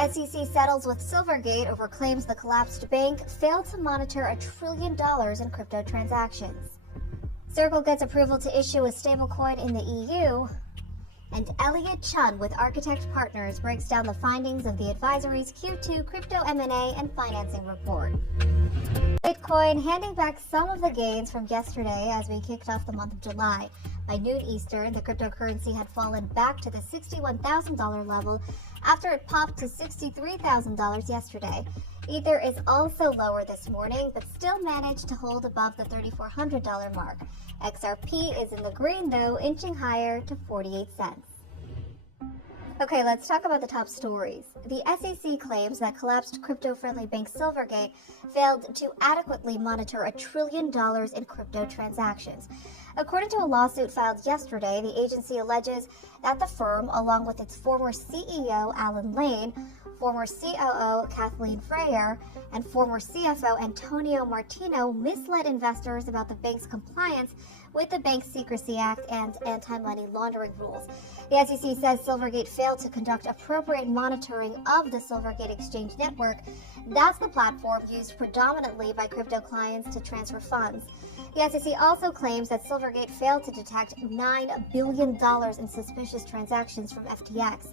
S.E.C. settles with Silvergate over claims the collapsed bank failed to monitor $1 trillion in crypto transactions. Circle gets approval to issue a stablecoin in the EU. And Elliot Chun with Architect Partners breaks down the findings of the advisory's Q2 crypto M&A and financing report. Bitcoin handing back some of the gains from yesterday as we kicked off the month of July. By noon Eastern, the cryptocurrency had fallen back to the $61,000 level after it popped to $63,000 yesterday. Ether is also lower this morning, but still managed to hold above the $3,400 mark. XRP is in the green, though, inching higher to 48 cents. Okay, let's talk about the top stories. The S.E.C. claims that collapsed crypto-friendly bank Silvergate failed to adequately monitor $1 trillion in crypto transactions. According to a lawsuit filed yesterday, the agency alleges that the firm, along with its former CEO, Alan Lane, former COO Kathleen Freyer, and former CFO Antonio Martino misled investors about the bank's compliance with the Bank Secrecy Act and anti-money laundering rules. The S.E.C. says Silvergate failed to conduct appropriate monitoring of the Silvergate Exchange Network. That's the platform used predominantly by crypto clients to transfer funds. The S.E.C. also claims that Silvergate failed to detect $9 billion in suspicious transactions from FTX.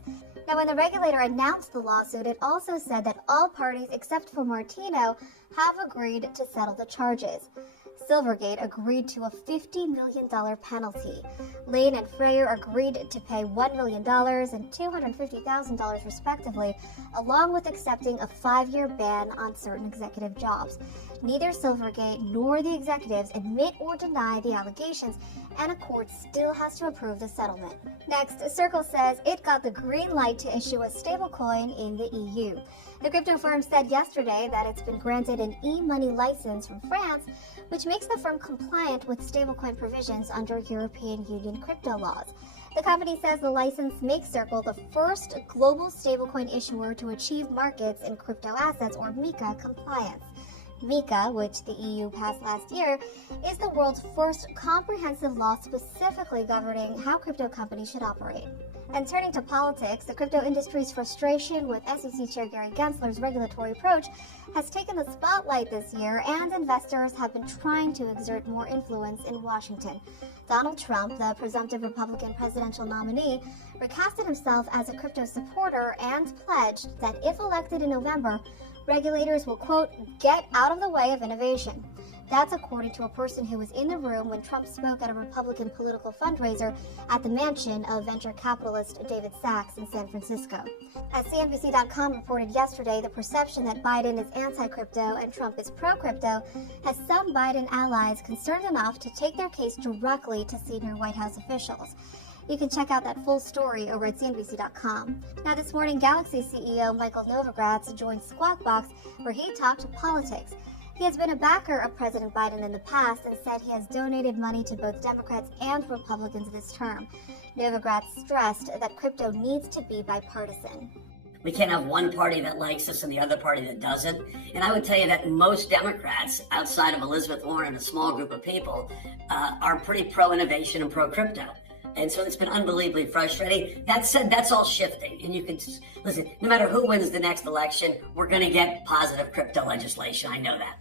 Now, when the regulator announced the lawsuit, it also said that all parties except for Martino have agreed to settle the charges. Silvergate agreed to a $50 million penalty. Lane and Freyer agreed to pay $1 million and $250,000 respectively, along with accepting a 5-year ban on certain executive jobs. Neither Silvergate nor the executives admit or deny the allegations, and a court still has to approve the settlement. Next, Circle says it got the green light to issue a stablecoin in the EU. The crypto firm said yesterday that it's been granted an e-money license from France, which makes the firm compliant with stablecoin provisions under European Union crypto laws. The company says the license makes Circle the first global stablecoin issuer to achieve markets in crypto assets, or MiCA, compliance. MiCA, which the EU passed last year, is the world's first comprehensive law specifically governing how crypto companies should operate. And turning to politics, the crypto industry's frustration with S.E.C. Chair Gary Gensler's regulatory approach has taken the spotlight this year, and investors have been trying to exert more influence in Washington. Donald Trump, the presumptive Republican presidential nominee, recasted himself as a crypto supporter and pledged that if elected in November, regulators will, quote, get out of the way of innovation. That's according to a person who was in the room when Trump spoke at a Republican political fundraiser at the mansion of venture capitalist David Sachs in San Francisco. As CNBC.com reported yesterday, the perception that Biden is anti-crypto and Trump is pro-crypto has some Biden allies concerned enough to take their case directly to senior White House officials. You can check out that full story over at CNBC.com. Now, this morning, Galaxy CEO Michael Novogratz joined Squawk Box, where he talked politics. He has been a backer of President Biden in the past and said he has donated money to both Democrats and Republicans this term. Novogratz stressed that crypto needs to be bipartisan. We can't have one party that likes us and the other party that doesn't. And I would tell you that most Democrats, outside of Elizabeth Warren and a small group of people, are pretty pro-innovation and pro-crypto. And so it's been unbelievably frustrating. That said, that's all shifting. And you can listen, no matter who wins the next election, we're going to get positive crypto legislation. I know that.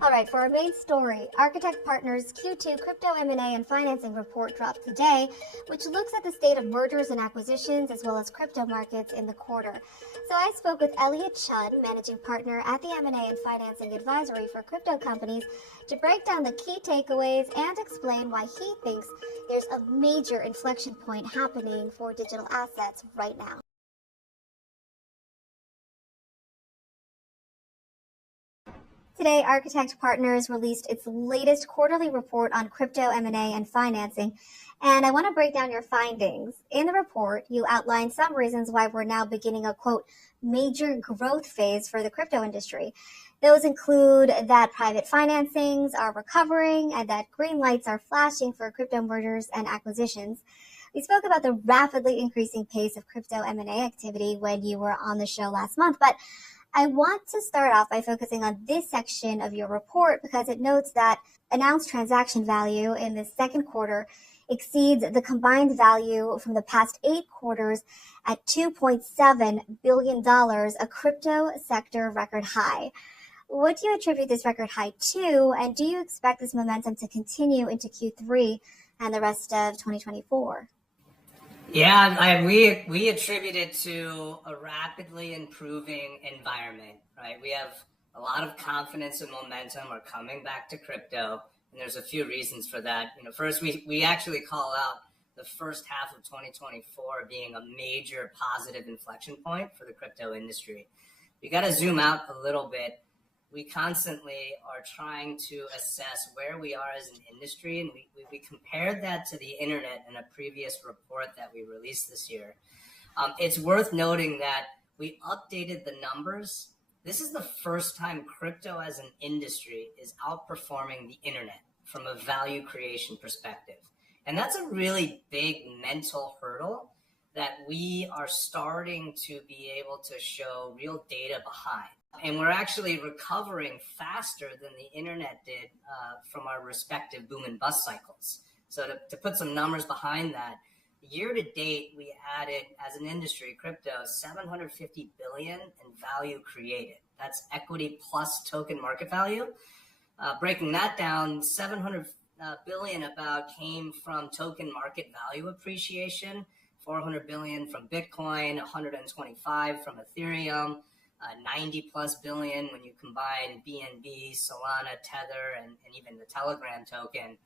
All right, for our main story, Architect Partners' Q2 crypto M&A and financing report dropped today, which looks at the state of mergers and acquisitions as well as crypto markets in the quarter. So I spoke with Elliot Chun, managing partner at the M&A and financing advisory for crypto companies, to break down the key takeaways and explain why he thinks there's a major inflection point happening for digital assets right now. Today, Architect Partners released its latest quarterly report on crypto M&A and financing, and I want to break down your findings. In the report, you outline some reasons why we're now beginning a, quote, major growth phase for the crypto industry. Those include that private financings are recovering and that green lights are flashing for crypto mergers and acquisitions. We spoke about the rapidly increasing pace of crypto M&A activity when you were on the show last month, but I want to start off by focusing on this section of your report because it notes that announced transaction value in the second quarter exceeds the combined value from the past 8 quarters at $2.7 billion, a crypto sector record high. What do you attribute this record high to, and do you expect this momentum to continue into Q3 and the rest of 2024? Yeah, we attribute it to a rapidly improving environment, right? We have a lot of confidence and momentum are coming back to crypto, and there's a few reasons for that. First, we actually call out the first half of 2024 being a major positive inflection point for the crypto industry. You got to zoom out a little bit. We constantly are trying to assess where we are as an industry, and we compared that to the internet in a previous report that we released this year. It's worth noting that we updated the numbers. This is the first time crypto as an industry is outperforming the internet from a value creation perspective. And that's a really big mental hurdle that we are starting to be able to show real data behind. And we're actually recovering faster than the internet did from our respective boom and bust cycles. So to put some numbers behind that, year to date, we added, as an industry, crypto, $750 billion in value created. That's equity plus token market value. Breaking that down, $700 billion about came from token market value appreciation, $400 billion from Bitcoin, $125 from Ethereum, 90 plus billion when you combine BNB, Solana, Tether, and even the Telegram token.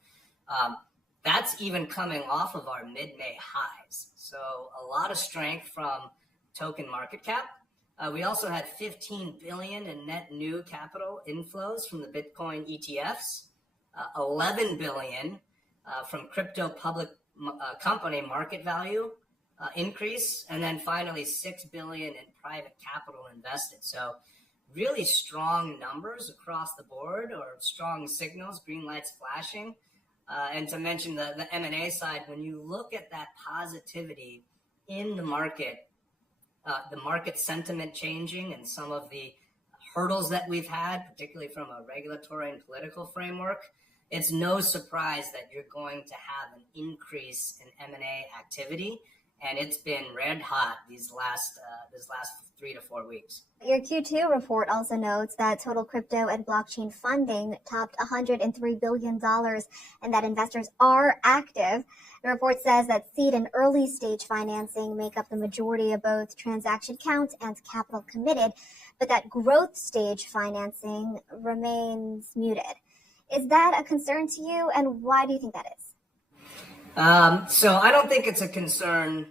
That's even coming off of our mid-May highs. So a lot of strength from token market cap. We also had 15 billion in net new capital inflows from the Bitcoin ETFs, 11 billion from crypto public company market value increase, and then finally 6 billion in private capital invested. So really strong numbers across the board, or strong signals, green lights flashing. And to mention the M&A side, when you look at that positivity in the market sentiment changing and some of the hurdles that we've had, particularly from a regulatory and political framework, it's no surprise that you're going to have an increase in M&A activity. And it's been red hot these last 3 to 4 weeks. Your Q2 report also notes that total crypto and blockchain funding topped $103 billion and that investors are active. The report says that seed and early stage financing make up the majority of both transaction count and capital committed, but that growth stage financing remains muted. Is that a concern to you, and why do you think that is? So I don't think it's a concern,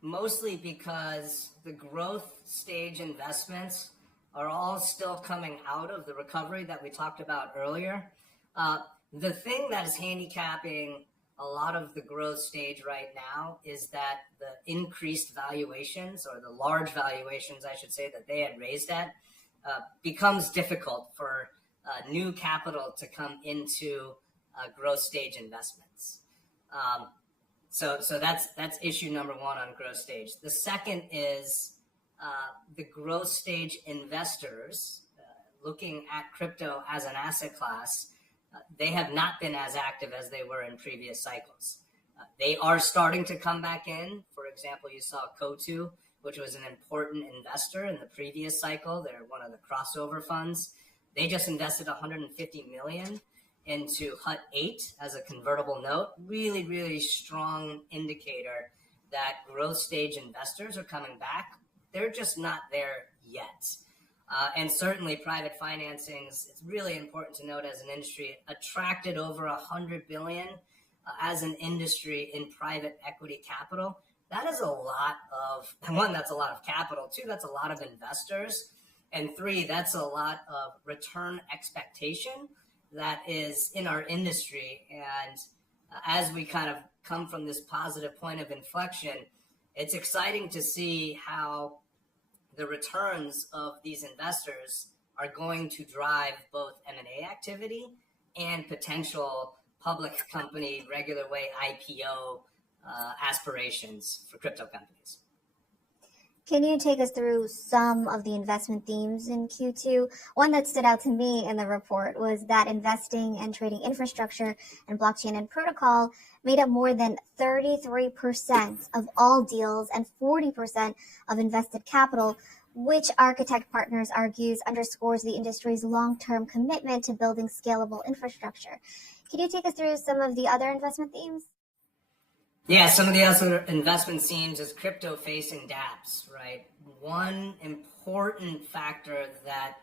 mostly because the growth stage investments are all still coming out of the recovery that we talked about earlier. The thing that is handicapping a lot of the growth stage right now is that the increased valuations, or the large valuations, I should say, that they had raised at, becomes difficult for new capital to come into growth stage investments. So that's issue number one on growth stage. The second is the growth stage investors looking at crypto as an asset class. They have not been as active as they were in previous cycles. They are starting to come back in. For example, you saw Kotu, which was an important investor in the previous cycle. They're one of the crossover funds. They just invested $150 million into HUT 8 as a convertible note. Really, really strong indicator that growth stage investors are coming back. They're just not there yet. And certainly private financings, it's really important to note as an industry, attracted over $100 billion as an industry in private equity capital. That is a lot of, one, that's a lot of capital. Two, that's a lot of investors. And three, that's a lot of return expectation that is in our industry. And as we kind of come from this positive point of inflection, it's exciting to see how the returns of these investors are going to drive both M&A activity and potential public company regular way IPO aspirations for crypto companies. Can you take us through some of the investment themes in Q2? One that stood out to me in the report was that investing and trading infrastructure and blockchain and protocol made up more than 33% of all deals and 40% of invested capital, which Architect Partners argues underscores the industry's long-term commitment to building scalable infrastructure. Can you take us through some of the other investment themes? Yeah, some of the other investment themes is crypto facing dApps, right? One important factor that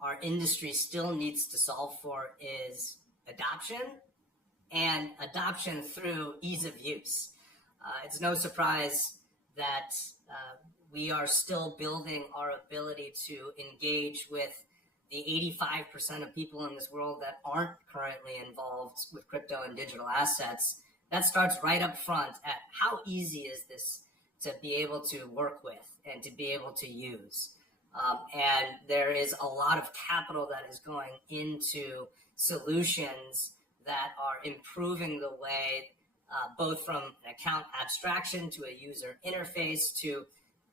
our industry still needs to solve for is adoption, and adoption through ease of use. It's no surprise that we are still building our ability to engage with the 85% of people in this world that aren't currently involved with crypto and digital assets. That starts right up front at how easy is this to be able to work with and to be able to use. And there is a lot of capital that is going into solutions that are improving the way, both from an account abstraction to a user interface to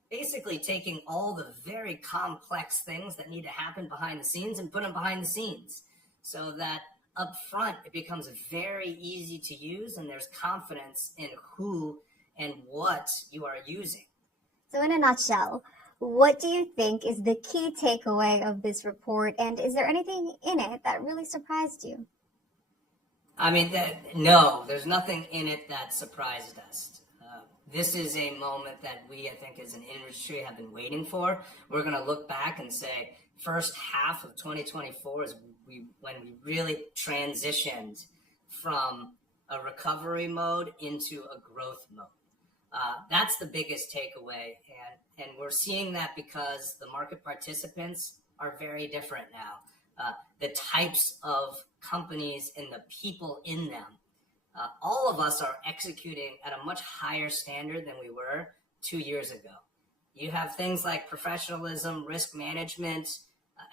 basically taking all the very complex things that need to happen behind the scenes and put them behind the scenes so that up front it becomes very easy to use and there's confidence in who and what you are using. So in a nutshell, what do you think is the key takeaway of this report, and is there anything in it that really surprised you? I mean, no, there's nothing in it that surprised us. This is a moment that we, I think, as an industry have been waiting for. We're going to look back and say, first half of 2024 is when we really transitioned from a recovery mode into a growth mode. That's the biggest takeaway, and we're seeing that because the market participants are very different now. The types of companies and the people in them, all of us are executing at a much higher standard than we were 2 years ago. You have things like professionalism, risk management,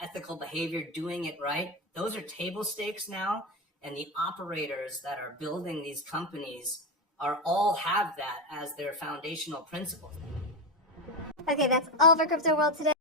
ethical behavior, doing it right. Those are table stakes now, and the operators that are building these companies all have that as their foundational principles. Okay, that's all for Crypto World today.